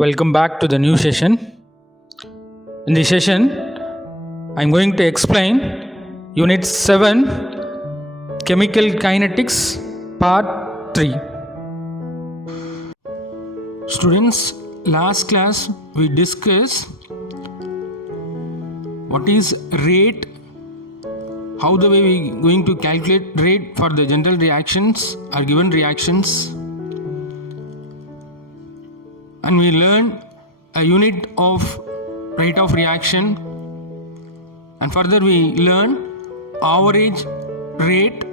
Welcome back to the new session. In this session, I'm going to explain Unit 7, Chemical Kinetics, Part 3. Students, last class we discussed what is rate, how the way we going to calculate rate for the general reactions or given reactions, and we learned a unit of rate of reaction, and further we learned average rate.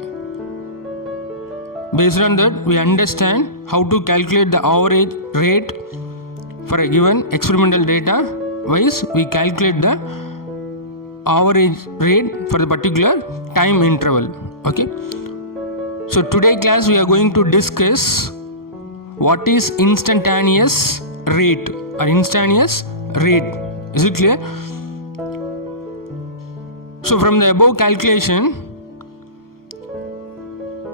Based on that, we understand how to calculate the average rate for a given experimental data wise. We calculate the average rate for the particular time interval. Okay, so today class we are going to discuss what is instantaneous rate or instantaneous rate. Is it clear? So from the above calculation,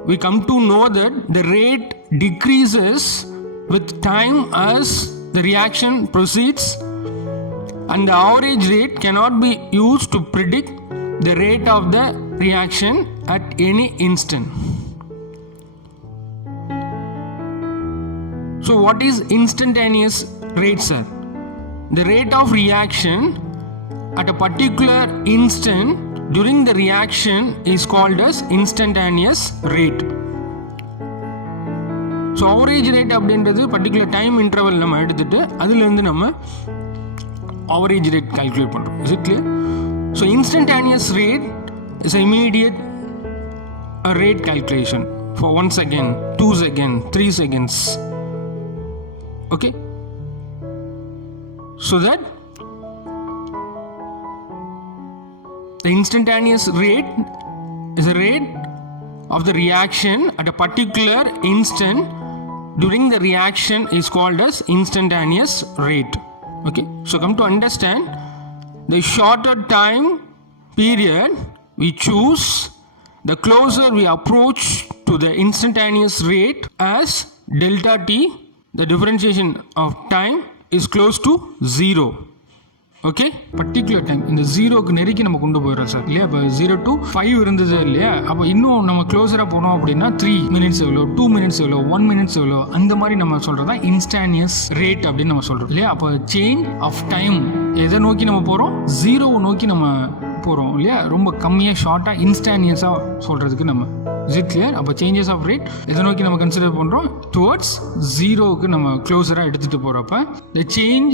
we come to know that the rate decreases with time as the reaction proceeds, and the average rate cannot be used to predict the rate of the reaction at any instant. So what is instantaneous rate, sir? The rate of reaction at a particular instant during the reaction is called as instantaneous rate. So average rate அப்படின்றது particular time interval நம்ம எடுத்துட்டு அதிலிருந்து நம்ம average rate calculate பண்றோம். Is it clear? So instantaneous rate is immediate rate calculation for 1 second, 2 seconds, 3 seconds. Okay, so that the instantaneous rate is a rate of the reaction at a particular instant during the reaction is called as instantaneous rate. Okay, so come to understand, the shorter time period we choose, the closer we approach to the instantaneous rate as delta t. The differentiation of time is close to 0. Okay, particular time இந்த ஜீரோக்கு நெருக்கி நம்ம கொண்டு போயிடுறோம் சார் இல்லையா. இப்போ 0 to 5 இருந்தது இல்லையா, அப்போ இன்னும் நம்ம க்ளோஸராக போனோம் அப்படின்னா 3 minutes எவ்வளோ, 2 minutes எவ்வளோ, 1 minutes எவ்வளோ, அந்த மாதிரி நம்ம சொல்கிறது தான் இன்ஸ்டானியஸ் ரேட் அப்படின்னு நம்ம சொல்கிறோம் இல்லையா. அப்போ சேஞ்ச் ஆஃப் டைம் எதை நோக்கி நம்ம போகிறோம், ஜீரோவை நோக்கி நம்ம போகிறோம் இல்லையா. ரொம்ப கம்மியாக ஷார்ட்டாக இன்ஸ்டானியஸாக சொல்கிறதுக்கு நம்ம. Is it clear? அப்போ சேஞ்சஸ் ஆஃப் ரேட் எதை நோக்கி நம்ம கன்சிடர் பண்ணுறோம், டுவர்ட்ஸ் ஜீரோவுக்கு நம்ம க்ளோஸராக எடுத்துகிட்டு போகிறப்ப the change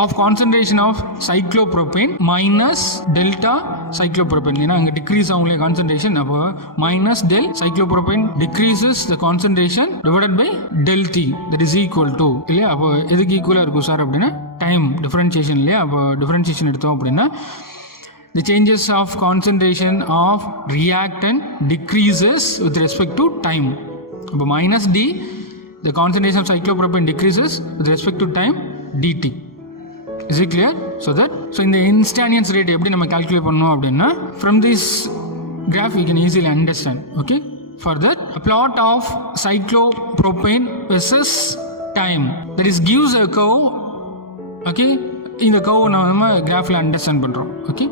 of concentration of cyclopropane minus delta cyclopropane, ஏன்னா அங்கே டிக்ரீஸ் ஆகும் இல்லையா கான்சன்ட்ரேஷன். அப்போ minus del cyclopropane decreases the concentration divided by del T, that is equal to இல்லையா. அப்போ எதுக்கு ஈக்குவலாக இருக்கும் சார் அப்படின்னா டைம் டிஃபரன்ஷியேஷன் இல்லையா. அப்போ டிஃபரன்ஷியேஷன் எடுத்தோம் அப்படின்னா the changes of concentration of reactant decreases with respect to time. அப்போ minus D, the concentration of cyclopropane decreases with respect to time dt. Is it clear? So that, so in the instantaneous rate எப்படி நம்ம calculate பண்ணோம் அப்படின்னா from this graph you can easily understand. Okay, for that a plot of cyclopropane versus time, that is gives a curve. Okay, இந்த curve நம்ம கிராஃபில் அண்டர்ஸ்டாண்ட் பண்ணுறோம். Okay,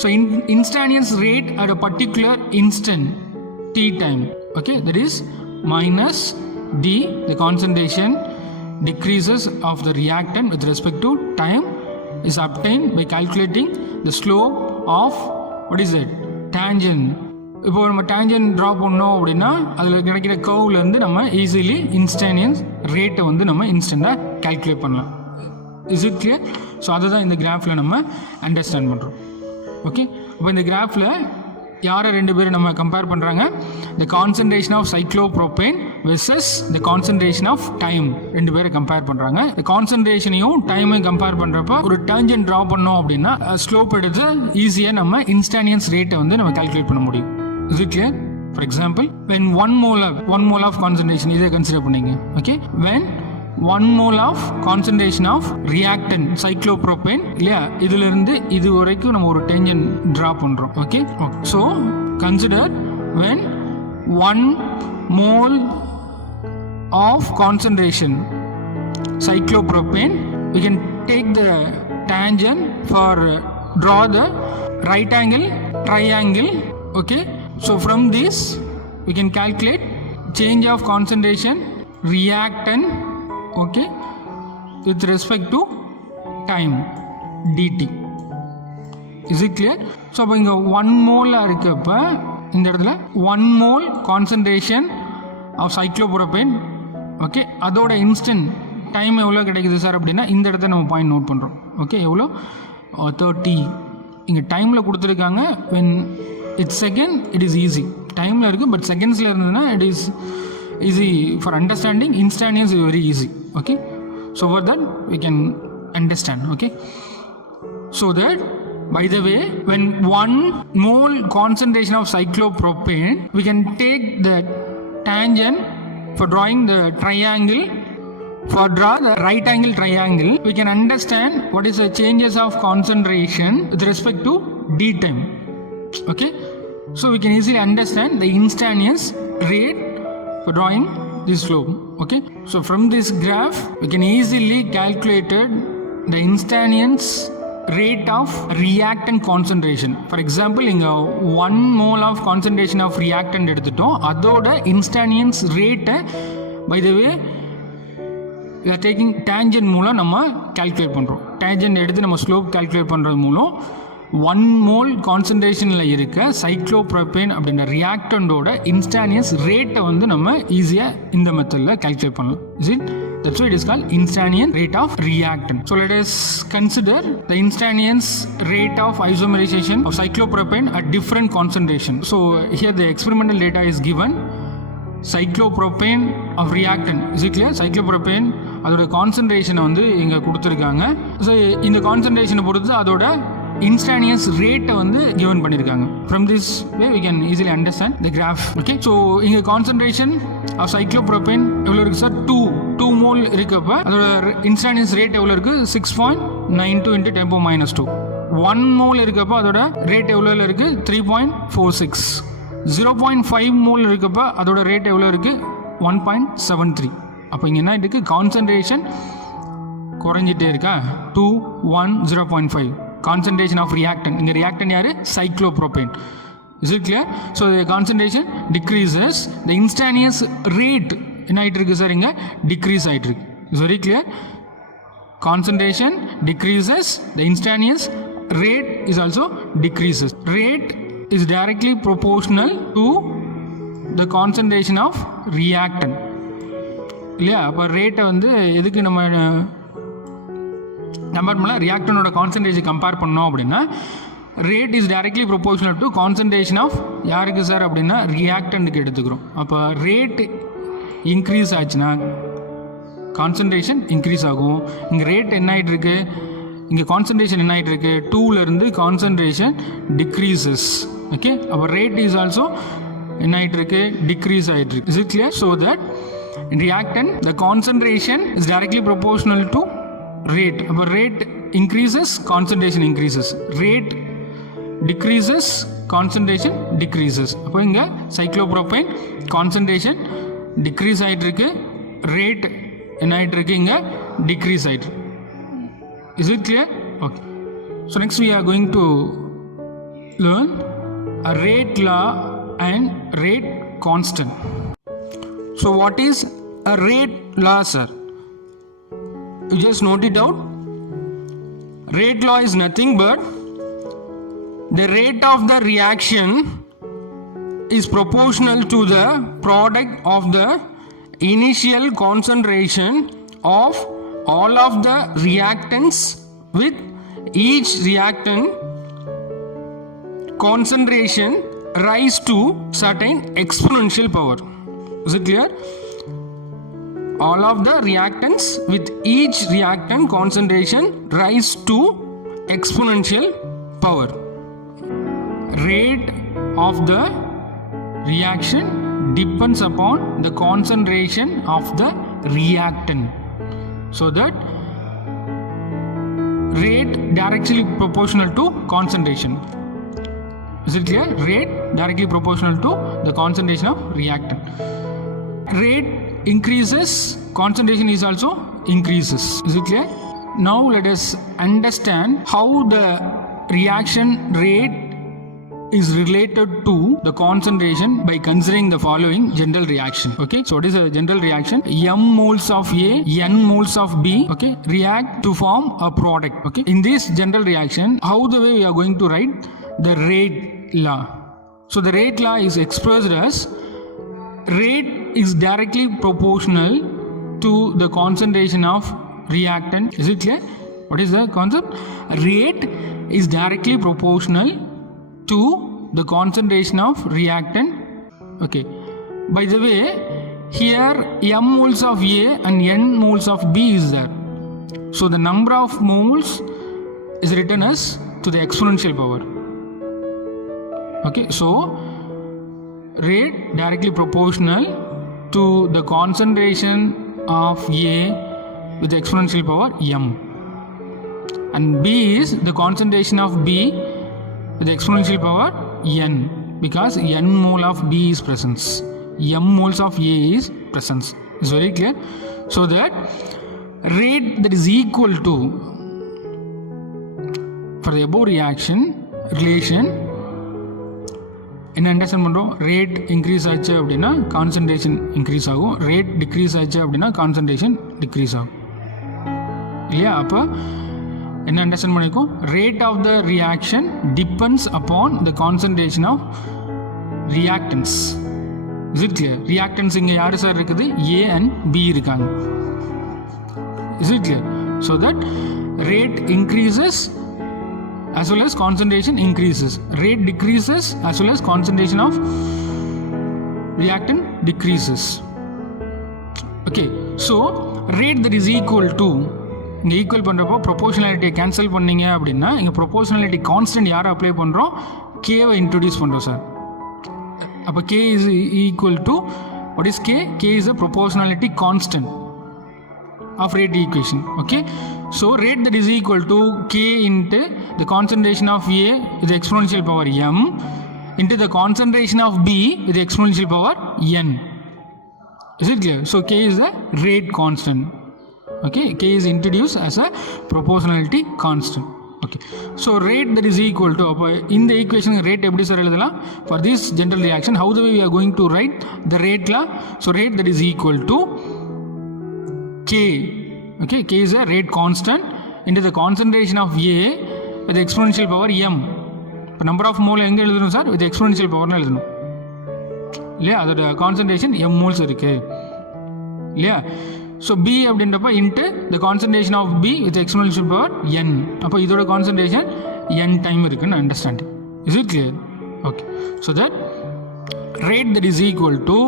so instantaneous rate at a particular instant t time, okay, that is minus d, the concentration decreases of the reactant with respect to time is obtained by calculating the slope of what is it, tangent. இப்போ நம்ம tangent draw பண்ணோம் அப்படின்னா அதில் கிடைக்கிற கர்வ்லேருந்து நம்ம ஈஸிலி இன்ஸ்டானியஸ் ரேட்டை வந்து நம்ம இன்ஸ்டண்ட்டாக கால்குலேட் பண்ணலாம். Is it clear? ஸோ அதை தான் இந்த கிராஃபில் நம்ம அண்டர்ஸ்டாண்ட் பண்ணுறோம். ஓகே, இப்போ இந்த கிராஃபில் யாரை ரெண்டு பேரும் நம்ம கம்பேர் பண்ணுறாங்க, the concentration of cyclopropane versus the concentration of time, ரெண்டு பேரை கம்பேர் பண்ணுறாங்க. இந்த கான்சன்ட்ரேஷனையும் டைமையும் கம்பேர் பண்ணுறப்ப ஒரு டேஞ்சன்ட் ட்ரா பண்ணோம் அப்படின்னா ஸ்லோப் எடுத்து ஈஸியாக நம்ம இன்ஸ்டானியஸ் ரேட்டை வந்து நம்ம கால்குலேட் பண்ண முடியும். Is it clear? For example, when 1 mole of concentration, இதை கன்சிடர் பண்ணிங்க. Okay, when 1 mole of concentration of reactant cyclopropane இல்லையா, இதிலிருந்து இது வரைக்கும் நம்ம ஒரு டேஞ்சன்ட் ட்ரா பண்ணுறோம். Okay, so consider when 1 mole of concentration cyclopropane, we can take the tangent for draw the right angle triangle. Okay, so from this we can calculate change of concentration reactant, okay, with respect to time dt. Is it clear? So அப்போ இங்கே 1 mole இருக்கப்ப இந்த இடத்துல 1 mole concentration of cyclopropane, okay, அதோட instant time எவ்வளோ கிடைக்குது சார் அப்படின்னா இந்த இடத்த நம்ம பாயிண்ட் நோட் பண்ணுறோம். ஓகே, எவ்வளோ 30. இங்கே டைமில் கொடுத்துருக்காங்க. When it's second it is easy, டைமில் இருக்குது பட் செகண்ட்ஸில் இருந்ததுன்னா it is easy for understanding. Instantaneous is very easy. Okay, so for that we can understand. Okay, so that by the way, when 1 mole concentration of cyclopropane, we can take the tangent for drawing the triangle. For draw the right angle triangle, we can understand what is the changes of concentration with respect to d time. Okay, so we can easily understand the instantaneous rate for drawing this slope. Okay, so from this graph we can easily calculate the instantaneous rate of reactant concentration. For example, இங்கே 1 mole of concentration of reactant எடுத்துட்டோம், அதோட instantaneous rate by the way we are taking tangent மூலம் நம்ம calculate பண்ணுறோம். tangent எடுத்து நம்ம slope calculate பண்ணுறது மூலம் 1 mole கான்சன்ட்ரேஷனில் இருக்க சைக்ளோப்ரோபேன் அப்படின்ற ரியாக்டண்டோட இன்ஸ்டானியஸ் ரேட்டை வந்து நம்ம ஈஸியாக இந்த மெத்தடில் கால்குலேட் பண்ணலாம். Is it? That's why it is called instantaneous rate of reactant. So let us consider the instantaneous rate of isomerization of cyclopropane at different concentration. So here the experimental data is given. Cyclopropane of reactant, is it clear? Cyclopropane அதோட கான்சன்ட்ரேஷனை வந்து இங்கே கொடுத்துருக்காங்க. ஸோ இந்த கான்சன்ட்ரேஷனை பொறுத்து அதோட instantaneous rate வந்து given பண்ணியிருக்காங்க. From this way we can easily understand the graph. Okay, so இங்கே concentration of cyclopropane எவ்வளோ இருக்குது சார்? 2 mole இருக்கப்ப அதோட instantaneous rate எவ்வளோ இருக்குது? 6.92 into 10 - 2. 1 mole இருக்கப்ப அதோட ரேட் எவ்வளோ இருக்குது? 3.46. 0.5 mole இருக்கப்ப அதோட ரேட் எவ்வளோ இருக்குது? 1.73. அப்போ இங்கே என்ன இருக்குது? கான்சன்ட்ரேஷன் குறைஞ்சிட்டே இருக்கா? 2, 1, 0.5. concentration of reactant. இங்க reactant யாரு? cyclopropane. Is it clear? So the concentration decreases, the instantaneous rate என்ன ஆயிட்டு இருக்கு சார்? இங்க decrease ஆயிட்டு இருக்கு. Is very clear? Concentration decreases, the instantaneous rate is also decreases. Rate is directly proportional to the concentration of reactant. இல்லையா? அப்போ ரேட்டை வந்து எதுக்கு நம்ம கம்பேர் பண்ணலாம்? ரியாக்டனோட கான்சன்ட்ரேஷன் கம்பேர் பண்ணோம் அப்படின்னா rate is directly proportional to concentration of யாருக்கு சார் அப்படின்னா ரியாக்டன்ட்டுக்கு எடுத்துக்கிறோம். அப்போ ரேட் இன்க்ரீஸ் ஆச்சுன்னா கான்சன்ட்ரேஷன் இன்க்ரீஸ் ஆகும். இங்கே ரேட் என்ன ஆகிட்டு இருக்கு? இங்கே கான்சன்ட்ரேஷன் என்ன ஆகிட்டு இருக்கு? 2லேருந்து கான்சன்ட்ரேஷன் டிக்ரீசஸ். ஓகே, அப்போ ரேட் இஸ் ஆல்சோ என்ன ஆகிட்டு இருக்கு? டிக்ரீஸ் ஆகிட்டு இருக்கு. Is it clear? So that in reactant the concentration is directly proportional to rate. அப்போ rate increases, concentration increases. Rate decreases, concentration decreases. அப்போ இங்கே cyclopropane concentration decrease ஆகிட்டு இருக்கு, rate என்ன ஆகிட்டு இருக்கு? இங்கே decrease ஆகிட்டு. Is it clear? Okay. So next we are going to learn a rate law and rate constant. So what is a rate law, sir? You just note it out. Rate law is nothing but the rate of the reaction is proportional to the product of the initial concentration of all of the reactants with each reactant concentration rise to certain exponential power. Is it clear? All of the reactants with each reactant concentration rise to exponential power. Rate of the reaction depends upon the concentration of the reactant. So that rate directly proportional to concentration. Is it clear? Rate directly proportional to the concentration of reactant. Rate increases, concentration is also increases. Is it clear? Now let us understand how the reaction rate is related to the concentration by considering the following general reaction. Okay, so what is a general reaction? M moles of A, N moles of B, okay, react to form a product. Okay, in this general reaction, how the way we are going to write the rate law? So the rate law is expressed as rate is directly proportional to the concentration of reactant. Is it clear? What is the concept? Rate is directly proportional to the concentration of reactant. Okay, by the way, here M moles of A and N moles of B is there. So the number of moles is written as to the exponential power. Okay, so rate directly proportional to the concentration of A with the exponential power M, and B is the concentration of B with the exponential power N, because N mole of B is presence, M moles of A is presence. It's very clear. So that rate that is equal to, for the above reaction relation, என்ன அண்டர்ஸ்டாண்ட் பண்ணுறோம்? Rate increase ஆச்சு அப்படின்னா concentration increase ஆகும், rate degrees ஆச்சு அப்படின்னா concentration degrees ஆகும் இல்லையா? அப்போ என்ன அண்டர்ஸ்டாண்ட் பண்ணிக்கும்? Rate of the reaction depends upon the concentration of reactants. Is it clear? Reactants இங்கே யார் சார் இருக்குது? ஏ அண்ட் பி இருக்காங்க. Is it clear? So that rate increases as well as concentration increases, rate decreases as well as concentration of reactant decreases. Okay, so rate that is equal to, இங்கே ஈக்குவல் பண்ணுறப்போ ப்ரொபோஷனாலிட்டியை கேன்சல் பண்ணிங்க அப்படின்னா இங்கே proportionality constant யாரை அப்ளை பண்ணுறோம்? கேவை இன்ட்ரடியூஸ் பண்ணுறோம் சார். அப்போ K is equal to what is K? K is a proportionality constant of rate equation. Okay, so rate that is equal to K into the concentration of A with the exponential power M into the concentration of B with the exponential power N. Is it clear? So K is the rate constant. Okay, K is introduced as a proportionality constant. Okay, so rate that is equal to, in the equation rate எப்படி சார் எழுதலாம்? For this general reaction, how the way we are going to write the rate law? So rate that is equal to K. Okay, K is a rate constant into the concentration of A with the exponential power M. இப்போ number of mole எங்கே எழுதணும் sir? With exponential பவர்னு எழுதணும் இல்லையா? அதோட concentration M moles இருக்கு இல்லையா? So B அப்படின்றப்ப into the concentration of B with exponential power n. அப்போ இதோட கான்சன்ட்ரேஷன் என் டைம் இருக்குன்னு understanding. Is it clear? Okay, so that rate that is equal to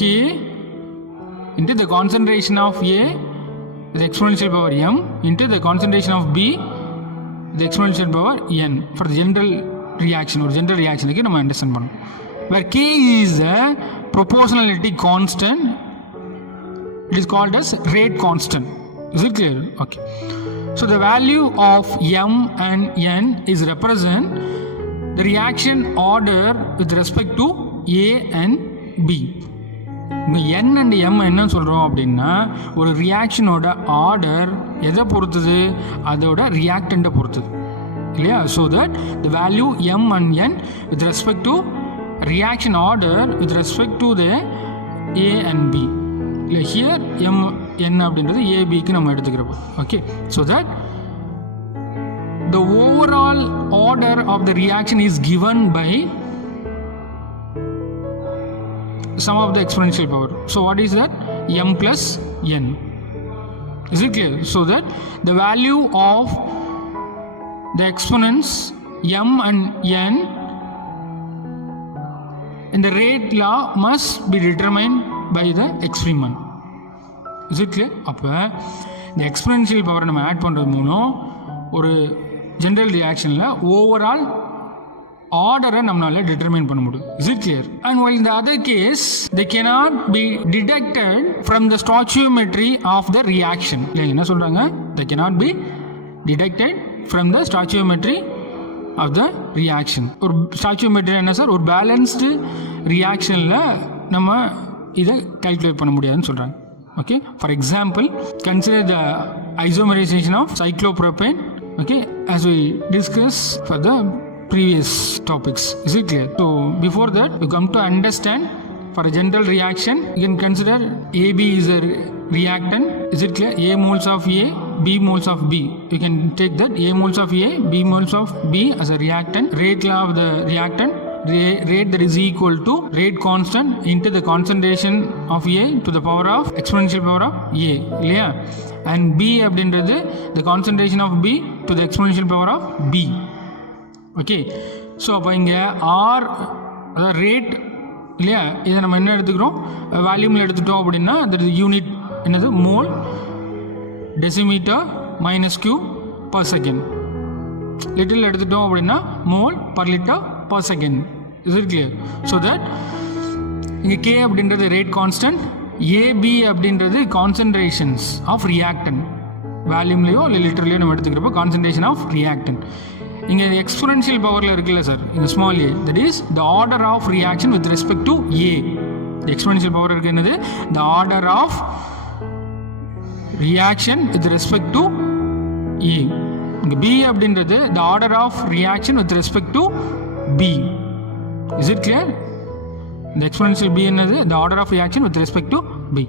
K into the concentration of A with exponential power m into the concentration of B with exponential power n for the general reaction or general reaction we understand pannom, where K is a proportionality constant. It is called as rate constant. Is it clear? Okay, so the value of m and n is represent the reaction order with respect to A and B. N and M என்ன சொல்கிறோம் அப்படின்னா, ஒரு ரியாக்ஷனோட ஆர்டர் எதை பொறுத்தது? அதோட ரியாக்டண்ட்டை பொறுத்தது இல்லையா? So that the value m and n with respect to reaction order with respect to the A and B இல்லை. ஹியர் எம் என் அப்படின்றது ஏபிக்கு நம்ம எடுத்துக்கிறப்போ. Okay, so that the overall order of the reaction is given by sum of the exponential power. So what is that? M plus n. Is it clear? So that the value of the exponents m and n in the rate law must be determined by the experiment. Is it clear? அப்போ இந்த எக்ஸ்பொனென்ஷியல் பவரை நம்ம ஆட் பண்ணுறது மூலம் ஒரு ஜென்ரல் ரியாக்ஷனில் ஓவரால் ஆர்டரை நம்மளால டிட்டர்மைன் பண்ண முடியும். Is it clear? And while in the other case they cannot be deducted from the stoichiometry of the reaction. இல்லை என்ன சொல்கிறாங்க? they cannot be deducted from the stoichiometry of the reaction. ஒரு stoichiometry என்ன சார்? ஒரு பேலன்ஸ்டு ரியாக்ஷனில் நம்ம இதை கால்குலேட் பண்ண முடியாதுன்னு சொல்கிறாங்க. Okay, for example, consider the isomerization of cyclopropane, okay, as we discussed for the previous topics. Is it clear? So before that, you come to understand, for a general reaction, you can consider AB is a reactant. Is it clear? A moles of A, B moles of B. You can take that A moles of A, B moles of B as a reactant. Rate law of the reactant, rate that is equal to rate constant into the concentration of A to the power of exponential power of A. இல்லையா? And B அப்படின்றது the concentration of B to the exponential power of B. Okay, so அப்போ இங்கே ஆர் அதாவது ரேட் இல்லையா, இதை நம்ம என்ன எடுத்துக்கிறோம், வால்யூமில் எடுத்துட்டோம் அப்படின்னா அது யூனிட் என்னது, mole decimetre minus cube per second. லிட்டரில் எடுத்துட்டோம் அப்படின்னா mole per litre per second. Is it clear? So that இங்கே கே அப்படின்றது ரேட் கான்ஸ்டன்ட், ஏபி அப்படின்றது கான்சன்ட்ரேஷன்ஸ் ஆஃப் ரியாக்டன். வால்யூம்லேயோ இல்லை லிட்டர்லையோ நம்ம எடுத்துக்கிறப்போ கான்சன்ட்ரேஷன் ஆஃப் ரியாக்டன். இங்கே எக்ஸ்பொனென்ஷியல் பவரில் இருக்குல்ல சார், இங்கே small A, that is the order of reaction with respect to A. Exponential power இருக்கு என்னது, the order of reaction with respect to A. இங்கே பி அப்படின்றது the order of reaction with respect to B. Is it clear? இந்த exponential B என்னது, the order of reaction with respect to B.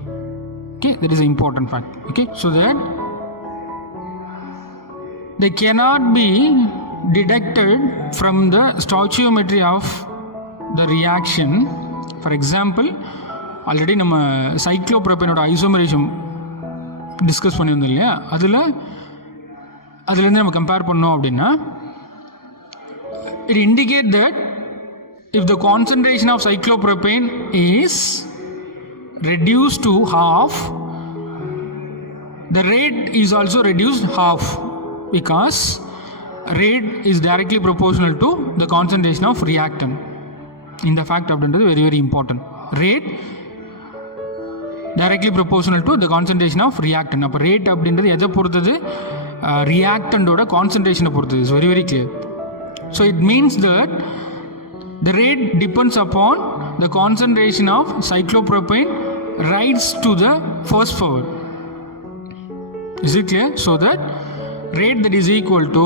Okay, that is important fact. Okay, so that they cannot be deducted from the stoichiometry of the reaction. For example, already நம்ம சைக்ளோப்ரோபேனோட isomerism discuss பண்ணியிருந்தோம் இல்லையா, அதுலேருந்து நம்ம கம்பேர் பண்ணோம் அப்படின்னா, it indicate that if the concentration of cyclopropane is reduced to half, the rate is also reduced half, because rate is directly proportional to the concentration of reactant. இந்த fact அப்படின்றது very very important. Rate directly proportional to the concentration of reactant. அப்போ rate அப்படின்றது எதை பொறுத்தது, reactantோட கான்சன்ட்ரேஷனை பொறுத்தது. Is very very clear. So it means that the rate depends upon the concentration of cyclopropane rise to the first power. Is it clear? So that rate that is equal to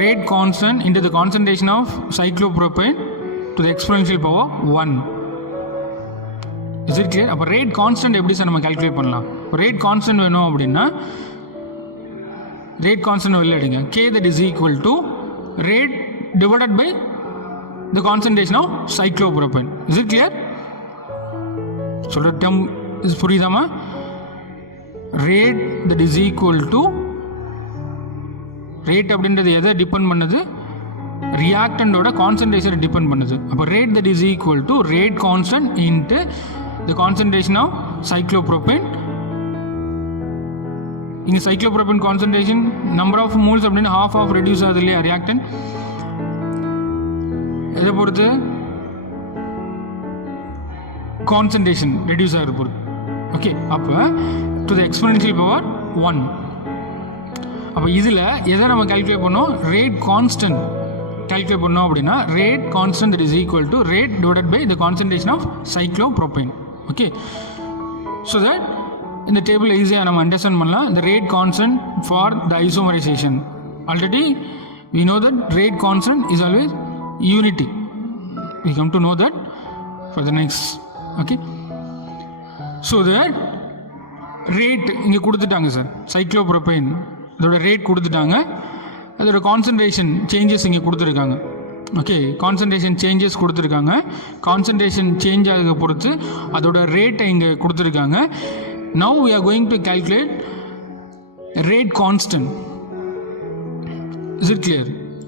rate constant into the concentration of cyclopropane to the exponential power 1. Is it clear? அப்போ rate constant எப்படி sir நம்ம calculate பண்ணலாம்? Rate constant வேணும் அப்படின்னா rate constant வெளில எடுங்க, k that is equal to rate divided by the concentration of cyclopropane. Is it clear? சொல்ற term is புரியுதாமா? rate that is equal to rate அப்படின்றது எதை டிபெண்ட் பண்ணுது, ரியாக்டண்டோட கான்சன்ட்ரேஷனை டிபெண்ட் பண்ணுது. அப்போ rate that is equal to rate constant into the concentration of cyclopropane. இங்கே cyclopropane concentration number of moles அப்படின்னு half of reduce ஆகுது இல்லையா ரியாக்டன், இதை பொறுத்து கான்சன்ட்ரேஷன் ரெடியூஸ் ஆகிறது பொறுத்து. ஓகே, அப்போ டு த எக்ஸ்பொனென்ஷியல் பவர் 1. அப்போ இதில் எதை நம்ம கால்குலேட் பண்ணோம், ரேட் கான்ஸ்டன்ட் கால்குலேட் பண்ணோம் அப்படின்னா rate constant is equal to rate divided by the concentration of cyclopropane. Okay, so that இந்த டேபிள் ஈஸியாக நம்ம அண்டர்ஸ்டாண்ட் பண்ணலாம். இந்த rate constant for the isomerisation, already we know that rate constant is always unity. We come to know that for the next. Okay, so that rate இங்கே கொடுத்துட்டாங்க sir, cyclopropane அதோட ரேட் கொடுத்துட்டாங்க, அதோட கான்சன்ட்ரேஷன் சேஞ்சஸ் இங்கே கொடுத்துருக்காங்க. Okay, concentration changes கொடுத்துருக்காங்க, concentration change ஆக பொறுத்து அதோட ரேட்டை இங்கே கொடுத்துருக்காங்க. now we are going to calculate rate constant. Is it clear?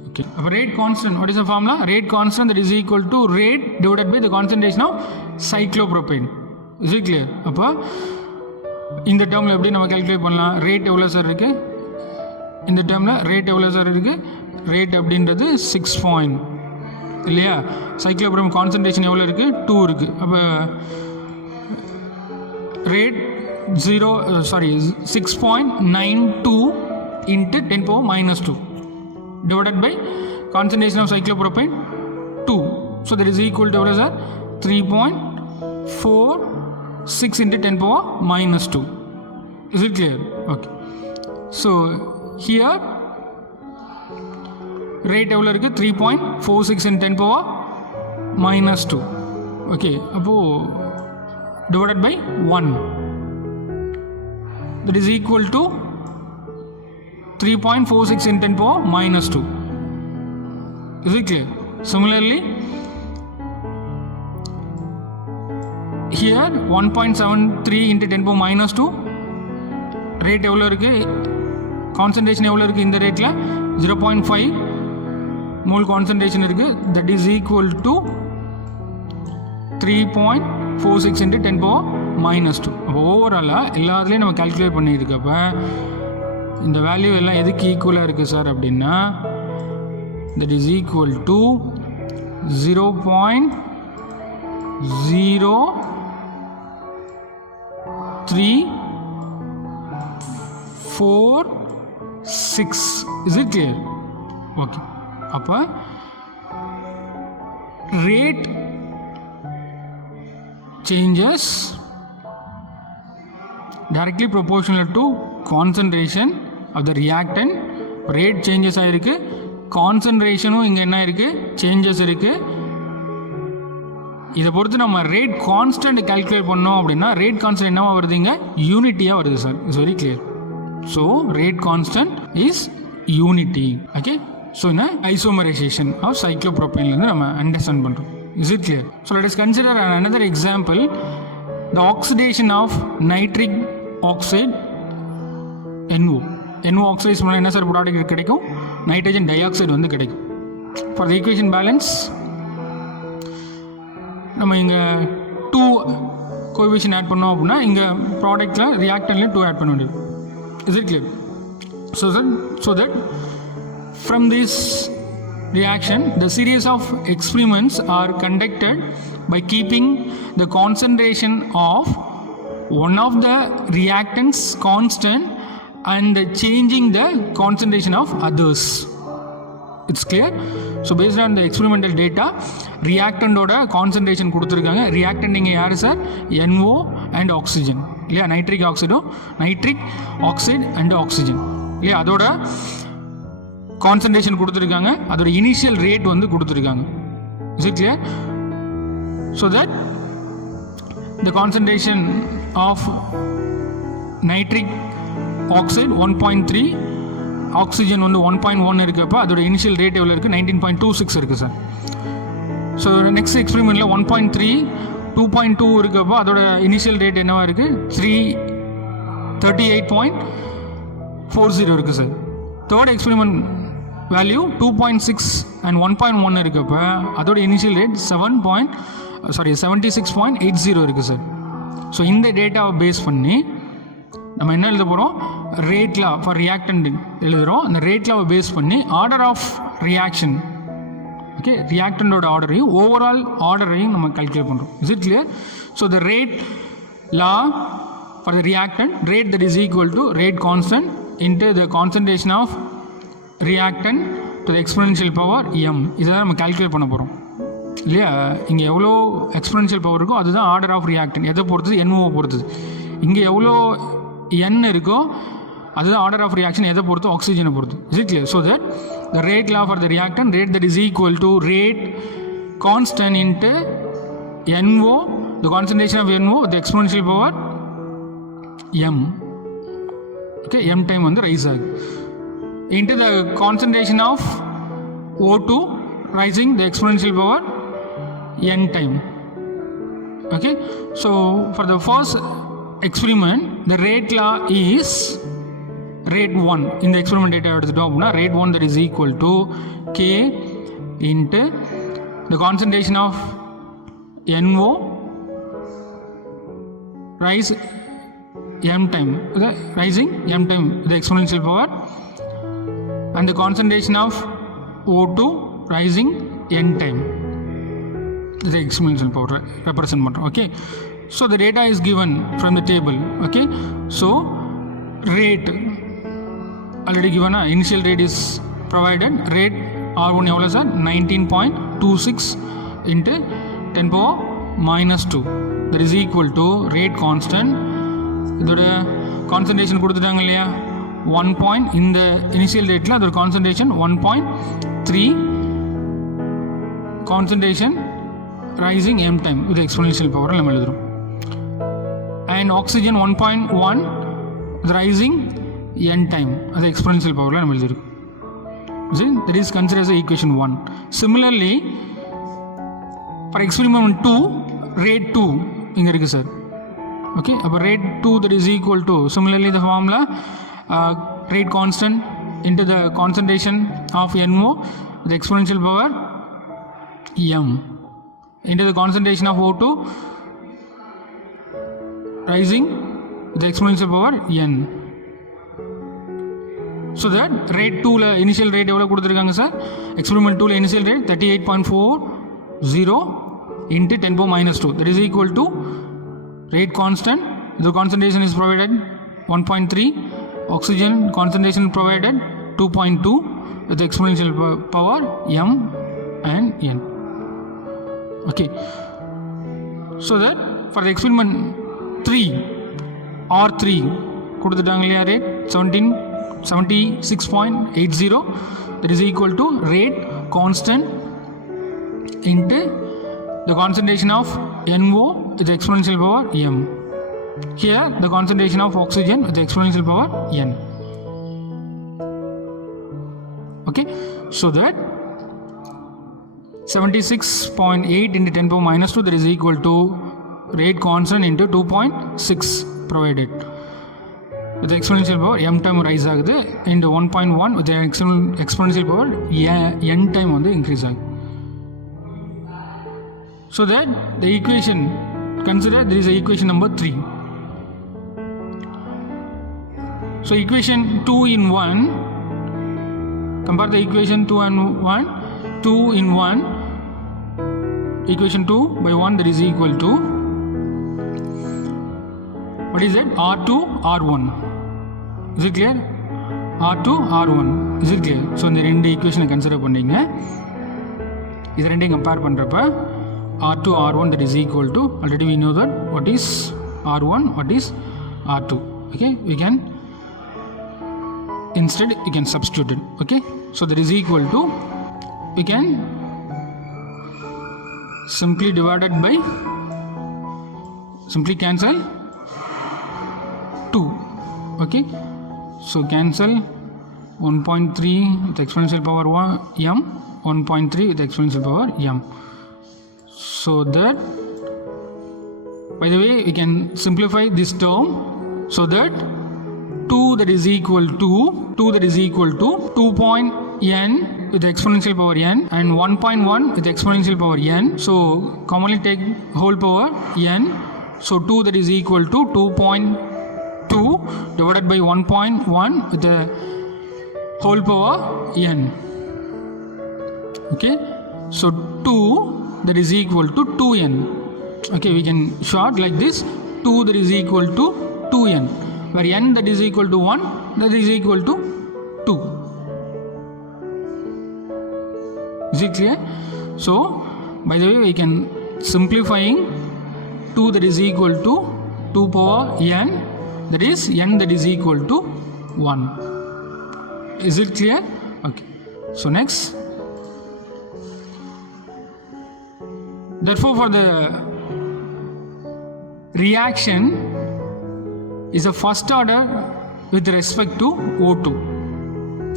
Okay, அப்போ rate constant, what is the formula? Rate constant that is equal to rate divided by the concentration of cyclopropane. Is it clear? அப்போ இந்த டேர்மில் எப்படி நம்ம calculate பண்ணலாம், ரேட் எவ்வளோ சார் இருக்குது, இந்த டேர்மில் ரேட் எவ்வளோ சார் இருக்குது, ரேட் அப்படின்றது 6 பாயிண்ட் இல்லையா, சைக்ளோப்ரோம் கான்சன்ட்ரேஷன் எவ்வளோ இருக்குது, 2 இருக்குது. அப்போ ரேட் 6.92 into 10 power minus 2 divided by concentration of cyclopropane 2. So that is equal to what is that? 3.4 6 into 10 power minus 2. Is it clear? Okay. So here rate எவ்வளோ இருக்குது 3.46 into 10 power minus 2. Okay, அப்போது divided by 1, that is equal to 3.46 into 10 power minus 2. Is it clear? Similarly, here 1.73 into 10 power minus 2, rate எவ்வளோ இருக்குது, கான்சன்ட்ரேஷன் எவ்வளோ இருக்குது இந்த ரேட்டில் 0.5 mole concentration இருக்குது, that is equal to 3.46 into 10 power minus 2. அப்போ ஓவராலாக எல்லாத்துலேயும் நம்ம கால்குலேட் பண்ணியிருக்கப்ப இந்த வேல்யூ எல்லாம் எதுக்கு ஈக்குவலாக இருக்குது சார் அப்படின்னா, that is equal to 0.0346. Is it clear? Okay. அப்போ rate changes directly proportional to concentration of the reactant. Rate changes ஆகிருக்கு, கான்சன்ட்ரேஷனும் இங்கே என்ன இருக்குது, சேஞ்சஸ் இருக்குது. இதை பொறுத்து நம்ம ரேட் கான்ஸ்டன்ட் கால்குலேட் பண்ணோம் அப்படின்னா ரேட் கான்ஸ்டன்ட் என்னவா வருது, இங்கே யூனிட்டியாக வருது sir. It's very clear. So rate constant is unity. Okay. So இந்த ஐசோமரைசேஷன் ஆஃப் சைக்ளோப்ரோபேன்லேருந்து நம்ம அண்டர்ஸ்டாண்ட் பண்ணுறோம். Is it clear? So let us consider another example, the oxidation of nitric oxide NO. NO oxidation பண்ணால் என்ன sir product கிடைக்கும், nitrogen di oxide வந்து கிடைக்கும். For the equation balance நம்ம இங்கே 2 கோஎஃபிஷியன்ட் ஆட் பண்ணோம் அப்படின்னா இங்கே ப்ராடக்ட்டில் ரியாக்டன்ட்லேயும் 2 ஆட் பண்ண வேண்டியது. Is it clear? So that from this reaction, the series of experiments are conducted by keeping the concentration of one of the reactants constant and changing the concentration of others. It's clear? So based on the experimental data, reactant oda concentration கொடுத்துருக்காங்க. reactant இங்கே யார் sir, NO and oxygen இல்லையா, nitric oxide and oxygen இல்லையா, அதோட கான்சன்ட்ரேஷன் கொடுத்துருக்காங்க, அதோட initial rate வந்து கொடுத்துருக்காங்க. Is it clear? So that the concentration of nitric oxide 1.3, oxygen வந்து 1.1 இருக்கப்போ அதோட இனிஷியல் ரேட் எவ்வளோ இருக்குது, 19.26 இருக்குது சார். ஸோ நெக்ஸ்ட் எக்ஸ்பெரிமெண்ட்டில் 1.3, 2.2 இருக்கப்போ அதோட இனிஷியல் ரேட் என்னவா இருக்குது, 338.40 இருக்குது சார். தேர்ட் எக்ஸ்பெரிமெண்ட் வேல்யூ 2.6 அண்ட் 1.1 இருக்கப்போ அதோட இனிஷியல் ரேட் 76.80 இருக்குது சார். ஸோ இந்த டேட்டாவை பேஸ் பண்ணி நம்ம என்ன எழுத போகிறோம், ரேட் லா ஃபார் ரியாக்டன்ட் எழுதுகிறோம். அந்த ரேட் லாவை பேஸ் பண்ணி ஆர்டர் ஆஃப் ரியாக்ஷன், ஓகே, ரியாக்டண்டோட ஆர்டரையும் ஓவரால் ஆர்டரையும் நம்ம கால்குலேட் பண்ணுறோம். Is it clear? So the rate law for the reactant, rate that is equal to rate constant into the concentration of reactant to the exponential power m. இதை நம்ம கால்குலேட் பண்ண போகிறோம் இல்லையா. இங்கே எவ்வளோ எக்ஸ்பொனென்ஷியல் பவர் இருக்கோ அதுதான் ஆர்டர் ஆஃப் ரியாக்டன்ட். எதை பொறுத்தது, NO பொறுத்தது. இங்கே எவ்வளோ n இருக்கோ அதுதான் ஆர்டர் ஆஃப் ரியாக்ஷன், எதை பொறுத்து, ஆக்சிஜனை பொறுத்து. Is it clear? So that the rate law for the reactant, rate that is equal to rate constant into NO, the concentration of NO with the exponential power m. Okay, m time வந்து ரைஸ் ஆகுது into the concentration of O2 rising the exponential power n time. Okay, so for the first experiment the rate law is rate 1. in the experiment data எடுத்துட்டோம் அப்படின்னா rate 1 that is equal to K into the concentration of NO rise m time, the rising m time the exponential power, and the concentration of O2 rising n time the exponential power represent பண்ணுறோம். Okay, so the data is given from the table. Okay, so rate already given, initial rate is provided. Rate R1 எவ்வளோ சார், 19.26 into 10 power minus 2. that is equal to rate constant. இதோட concentration கொடுத்துட்டாங்க இல்லையா, 1 point, இந்த initial ரேட்டில் அதோட concentration 1.3, concentration raising m time இது exponential power நம்ம எழுதுகிறோம். And oxygen 1.1 raising n time அது எக்ஸ்போனென்ஷியல் பவரில் நம்ம எழுதியிருக்கோம். That is considered as equation 1. Similarly, for experiment 2, rate 2 இங்கே இருக்குது சார். ஓகே, அப்போ rate 2 that is equal to, similarly the formula rate constant into the concentration of NO with exponential power m into the concentration of O2 rising with exponential power n. So that rate 2 la initial rate எவ்வளோ கொடுத்துருக்காங்க sir, experiment 2 la initial rate 38.40 into 10 power minus 2, that is equal to rate constant, the concentration is provided 1.3, oxygen concentration provided 2.2 with exponential power m and n. Okay, so that for the experiment 3 R3 கொடுத்துட்டாங்க இல்லையா, rate 76.80, that is equal to rate constant into the concentration of NO with exponential power m. Here the concentration of oxygen with exponential power n. Okay, so that 76.8 into 10 power minus 2, that is equal to rate constant into 2.6 provided with the exponential power m time rise ஆகுது into 1.1 with the exponential power n time வந்து increase ஆகுது. So that the equation, consider there is a equation number 3. So equation 2 in 1, compare the equation 2 and 1, 2 in 1, equation 2 by 1, that is equal to, what is it, R2 R1. Is it clear? R2 R1, is it clear? So இந்த ரெண்டு ஈக்குவேஷனை கன்சிடர் பண்ணிங்க, இது ரெண்டையும் கம்பேர் பண்ணுறப்ப R2 R1 that is equal to, already we know that what is R1, what is R2. Okay, we can instead you can substitute it. Okay, so that is equal to, we can simply divided by, simply cancel 2. Okay, so cancel 1.3 with exponential power m, 1.3 with exponential power m. So that, by the way, we can simplify this term, so that 2 that is equal to 2.n with exponential power n and 1.1 with exponential power n. So commonly take whole power n. So 2 that is equal to 2.2 divided by 1.1 with the whole power n. Okay, so 2 that is equal to 2n. Okay, we can short like this, 2 that is equal to 2n, where n that is equal to 1, that is equal to 2. Is it clear? So by the way, we can simplifying 2 that is equal to 2 power n, that is n that is equal to 1. Is it clear? Okay, so next, therefore for the reaction is a first order with respect to O2.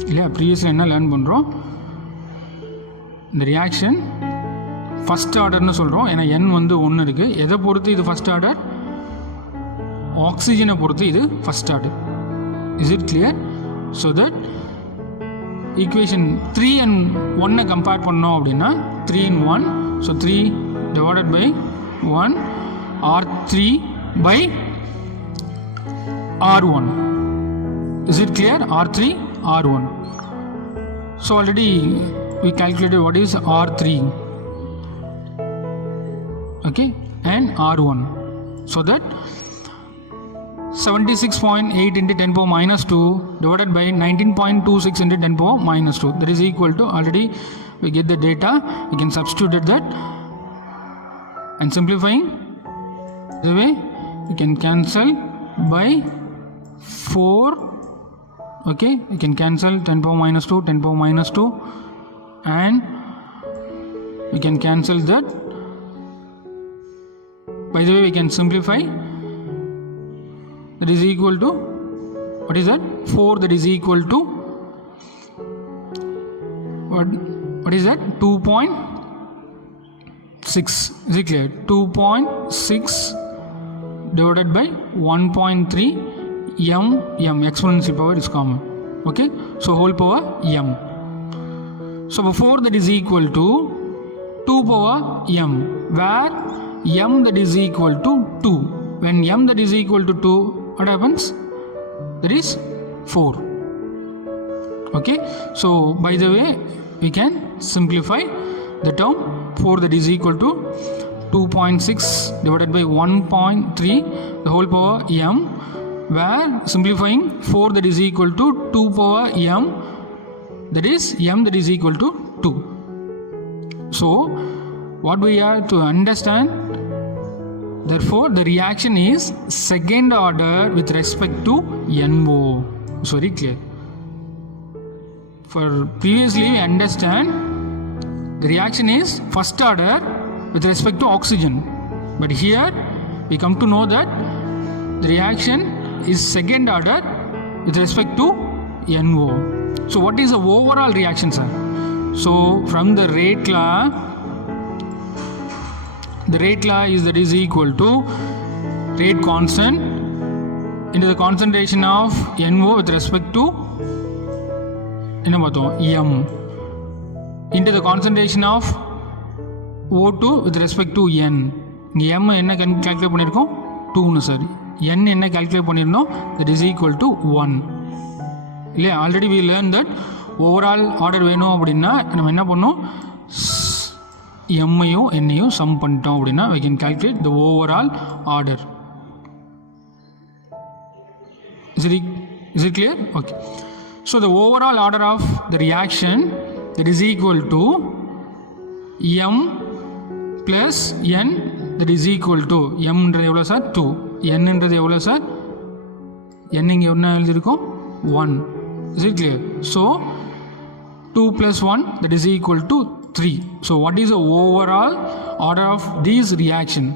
இல்லையா, ப்ரீவியஸில் என்ன லேர்ன் பண்ணுறோம், இந்த reaction first ஆர்டர்னு சொல்கிறோம். ஏன்னா n வந்து 1 இருக்குது. எதை பொறுத்து இது ஃபஸ்ட் ஆர்டர், ஆக்சிஜனை பொறுத்து இது first order. Is it clear? So that equation 3 and 1 கம்பேர் பண்ணோம் அப்படின்னா 3 in 1, ஸோ 3 divided by 1 R3 by R1. Is it clear? R3 R1. So already we calculated what is R3, okay, and R1. So that 76.8 into 10 power minus 2 divided by 19.26 into 10 power minus 2, that is equal to, already we get the data, we can substitute that and simplifying The way you can cancel by 4. Okay, you can cancel 10 power minus 2, 10 power minus 2, and we can cancel that. By the way, we can simplify. That is equal to, what is that? 4, that is equal to, what is that? 2.6. Is it clear? 2.6 divided by 1.3 m, exponential power is common. Okay, so whole power m. So before that is equal to 2 power m, where m that is equal to 2. When m that is equal to 2, what happens? That is 4. Okay, so by the way, we can simplify the term 4 that is equal to 2.6 divided by 1.3 the whole power m, where simplifying 4 that is equal to 2 power m, that is m that is equal to 2. So what we have to understand, therefore the reaction is second order with respect to NO. It's very clear. For previously we understand the reaction is first order with respect to oxygen, but here we come to know that the reaction is second order with respect to NO. So what is the overall reaction, sir? So from the rate law, the rate law is that is equal to rate constant into the concentration of NO with respect to M into the concentration of O2 with respect to N. M என்ன calculate பண்ணிருக்கோம் 2 sir. N என்ன calculate பண்ணிருந்தோம், that is equal to 1. இல்லையா, already we learned that overall order வேணும் அப்படின்னா நம்ம என்ன பண்ணோம், எம்மையும் என்னையும் சம் பண்ணிட்டோம் அப்படின்னா we can calculate the overall order. Is it clear? Okay. So the overall order of the reaction that is equal to m plus n that is equal to m என்றது எவ்வளோ சார் 2, n என்றது எவ்வளோ சார், n இங்கே என்ன எழுதியிருக்கோம் 1. Is it clear? So 2 plus 1 that is equal to 3. So what is the overall order of this reaction?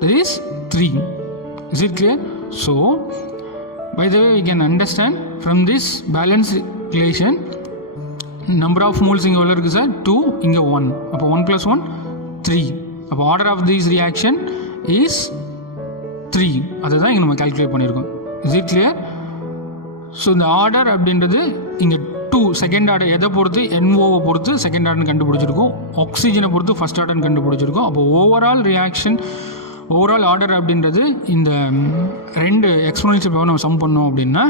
That is 3. Is it clear? So by the way we can understand from this balance relation, number of moles இங்கே எவ்வளோ இருக்குது சார் 2, இங்கே 1. அப்போ 1 plus 1 3. அப்போ order of this reaction is 3. அதை தான் இங்கே நம்ம calculate பண்ணியிருக்கோம். Is it clear? ஸோ இந்த ஆர்டர் அப்படின்றது இங்கே 2 செகண்ட் ஆர்டர் எதை பொறுத்து NOவை பொறுத்து செகண்ட் ஆர்டர்னு கண்டுபிடிச்சிருக்கோம், ஆக்சிஜனை பொறுத்து ஃபஸ்ட் ஆர்டர்னு கண்டுபிடிச்சிருக்கோம். அப்போ ஓவரால் ரியாக்ஷன் ஓவரால் ஆர்டர் அப்படின்றது இந்த ரெண்டு எக்ஸ்போனன்ஷியல் பவர் நம்ம சம் பண்ணோம் அப்படின்னா,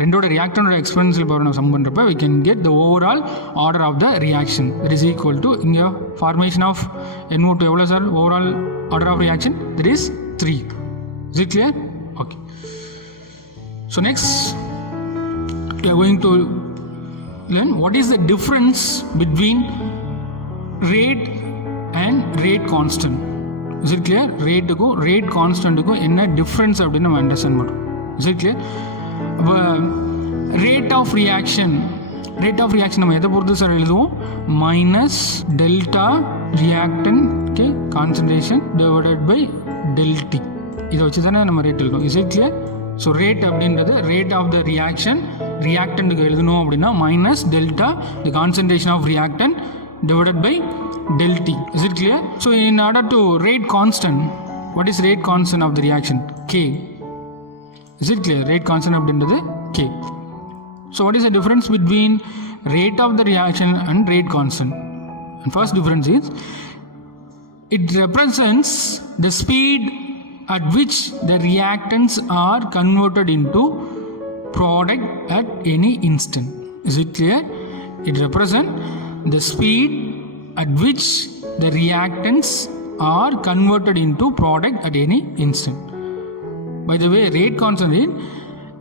ரெண்டோட ரியாக்டனோட எக்ஸ்போனன்ஷியல் பவர் நம்ம சம் பண்ணுறப்ப we can get the overall order of the reaction that is equal to இங்கே formation of NO2 எவ்வளோ sir overall order of reaction, that is 3. Is it clear? Okay. So next we are going to learn what is the difference between rate and rate constant. Is it clear? ரேட்டுக்கும் rate கான்ஸ்டன்ட்டுக்கும் என்ன difference அப்படின்னு நம்ம understand பண்ணுறோம். Is it clear? அப்போ rate of reaction நம்ம எதை பொறுத்து சார் எழுதுவோம், minus delta reactant okay concentration divided by del t. இதை வச்சு தானே நம்ம ரேட் எழுதுவோம். Is it clear? So rate அப்படின்றது ரேட் ஆஃப் த ரியாக்டன்ட்டுக்கு எழுதணும் அப்படின்னா minus delta the concentration of reactant divided by del T. Is it clear? So in order to rate constant, what is rate constant of the reaction? K. Is it clear? Rate constant அப்படின்றது K. So what is the difference between rate of the reaction and rate constant? And first difference is it represents the speed at which the reactants are converted into product at any instant. Is it clear? It represents the speed at which the reactants are converted into product at any instant. By the way, rate constant,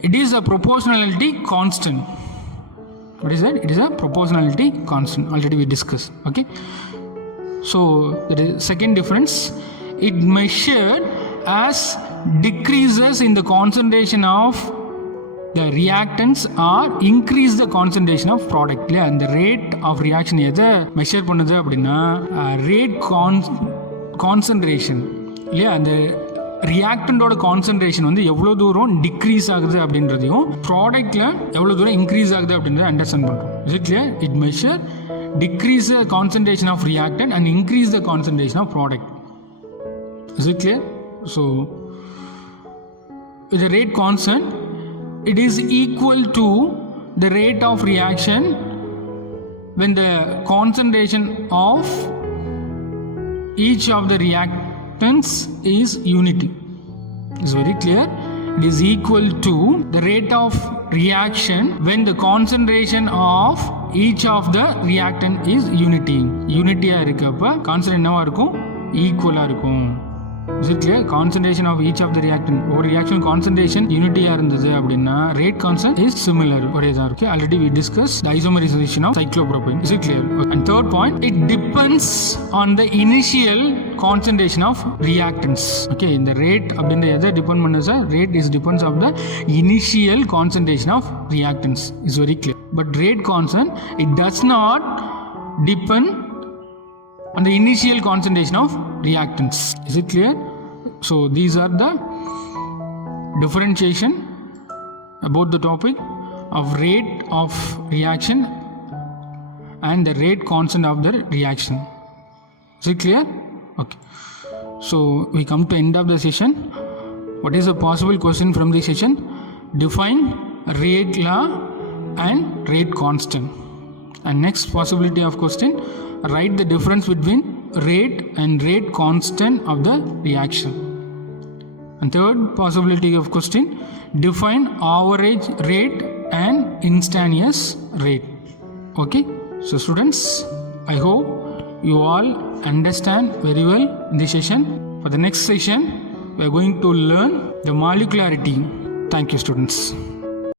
it is a proportionality constant. What is that? It is a proportionality constant. Already we discussed. Okay. So the second difference it measured as decreases in the concentration of the reactants or increase the concentration of product. இல்லையா அந்த rate of reaction எதை மெஷர் பண்ணுது அப்படின்னா rate concentration இல்லையா அந்த ரியாக்டண்டோட கான்சன்ட்ரேஷன் வந்து எவ்வளோ தூரம் டிக்ரீஸ் ஆகுது அப்படின்றதையும் ப்ராடக்டில் எவ்வளோ தூரம் இன்க்ரீஸ் ஆகுது அப்படின்றத அண்டர்ஸ்டாண்ட் பண்ணுறோம். Is it clear? It measure decrease the concentration of reactant and increase the concentration of product. Is it clear? So with the rate constant, it is equal to the rate of reaction when the concentration of each of the reactants is unity. It's very clear. It is equal to the rate of reaction when the concentration of each of the reactant is unity. யூனிட்டியாக இருக்கப்ப கான்சன்ட்ரேட் என்னவா இருக்கும்? ஈக்குவலாக இருக்கும். Is it clear? Concentration of each of the reactant, ஒரு reaction concentration யூனிட்டியாக இருந்தது அப்படின்னா rate constant is similar, ஒரே தான் இருக்கு. Already we discussed the isomerization of cyclopropane. Is it clear? And third point, it depends on the initial concentration of reactants. Okay, இந்த rate அப்படின்ற எதை டிபெண்ட் பண்ணுது sir? Rate is depends of the initial concentration of reactants. Is very clear. But rate constant, it does not depend on the initial concentration of reactants. Is it clear? So these are the differentiation about the topic of rate of reaction and the rate constant of the reaction. Is it clear? Okay. So we come to end of the session. What is a possible question from this session? Define rate law and rate constant. And next possibility of question, write the difference between rate and rate constant of the reaction. And third possibility of question, define average rate and instantaneous rate. Okay, so students, I hope you all understand very well in this session. For the next session, we are going to learn the molecularity. Thank you, students.